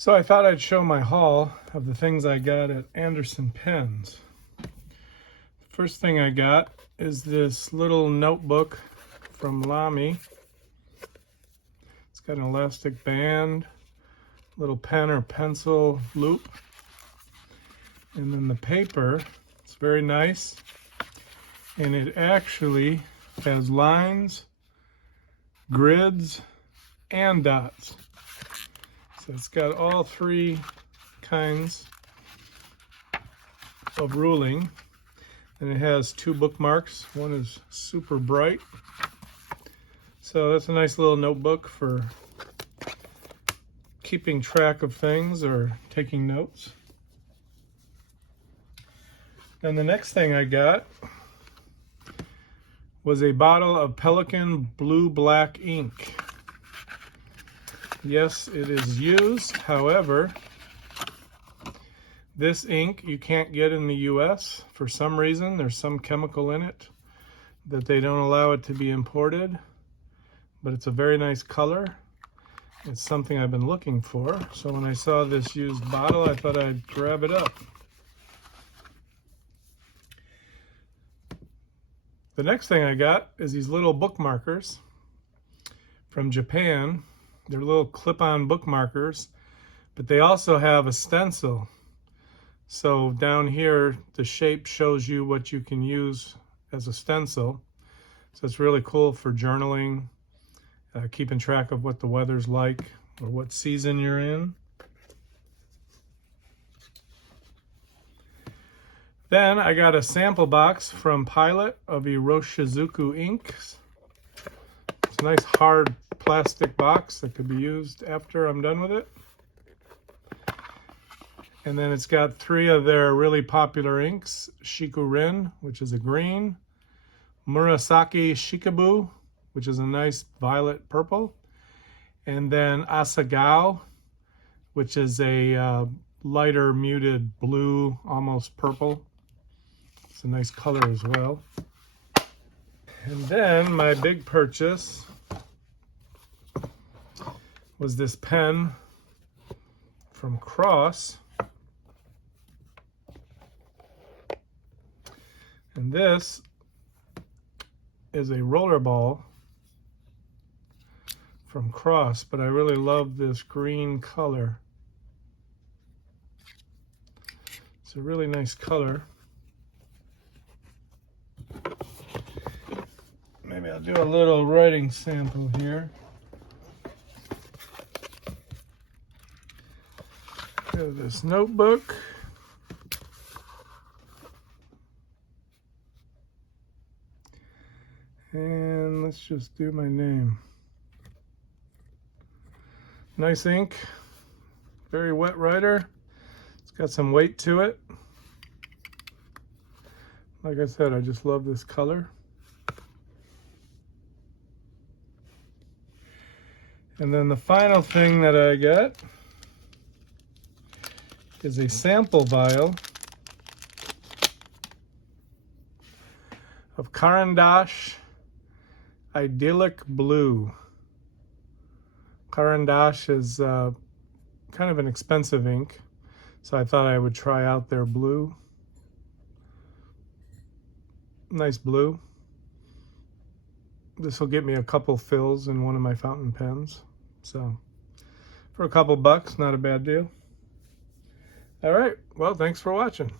So I thought I'd show my haul of the things I got at Anderson Pens. First thing I got is this little notebook from Lamy. It's got an elastic band, little pen or pencil loop, and then the paper, it's very nice, and it actually has lines, grids, and dots. So it's got all three kinds of ruling, and it has two bookmarks. One is super bright, so that's a nice little notebook for keeping track of things or taking notes. And the next thing I got was a bottle of Pelikan Blue Black ink. Yes, it is used. However, this ink you can't get in the US. For some reason, there's some chemical in it that they don't allow it to be imported. But it's a very nice color. It's something I've been looking for. So when I saw this used bottle, I thought I'd grab it up. The next thing I got is these little bookmarkers from Japan. They're little clip-on bookmarkers, but they also have a stencil. So down here, the shape shows you what you can use as a stencil. So it's really cool for journaling, keeping track of what the weather's like or what season you're in. Then I got a sample box from Pilot of Iroshizuku inks. It's a nice hard plastic box that could be used after I'm done with it. And then it's got three of their really popular inks: Shikurin, which is a green, Murasaki Shikabu, which is a nice violet purple, and then Asagao, which is a lighter muted blue, almost purple. It's a nice color as well. And then my big purchase was this pen from Cross. And this is a rollerball from Cross, but I really love this green color. It's a really nice color. Maybe I'll do a little writing sample here. Got this notebook. And let's just do my name. Nice ink, very wet writer. It's got some weight to it. Like I said, I just love this color. And then the final thing that I got is a sample vial of Caran d'Ache Idyllic Blue. Caran d'Ache is kind of an expensive ink, so I thought I would try out their blue. Nice blue. This will get me a couple fills in one of my fountain pens. So for a couple bucks, not a bad deal. All right, well, thanks for watching.